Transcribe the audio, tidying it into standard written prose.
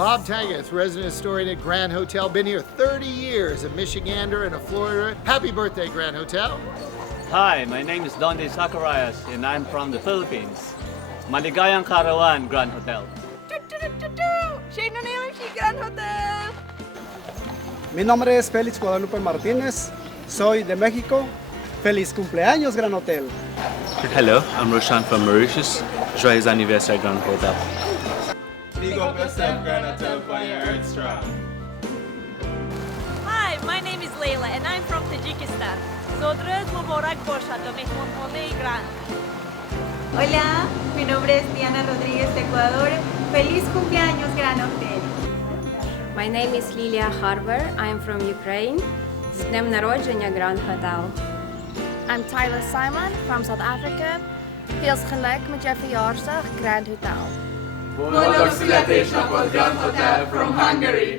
Bob Taggeth, resident historian at Grand Hotel. Been here 30 years, a Michigander and a Florida. Happy birthday, Grand Hotel. Hi, my name is Donde Zacharias and I'm from the Philippines. Maligayang Karawan, Grand Hotel. Shane O'Neill, Grand Hotel. Mi nombre es Félix Guadalupe Martínez. Soy de México. Feliz cumpleaños, Gran Hotel. Hello, I'm Roshan from Mauritius. Joyeux anniversaire, Grand Hotel. Big up yourself, Grand Hotel, for your earth strong. Hi, my name is Leila and I'm from Tajikistan. Zodrez Mubarak Bosha, Domehmonmone Gran. Hola, mi nombre es Diana Rodríguez de Ecuador. Feliz cumpleaños, Gran Hotel. My name is Lilia Harber. I'm from Ukraine. Z dnem narodzenia, Grand Hotel. I'm Tyler Simon from South Africa. Feels geluk met jou verjaarsdag, Grand Hotel. Boldog Születésnapot, Grand Hotel from Hungary!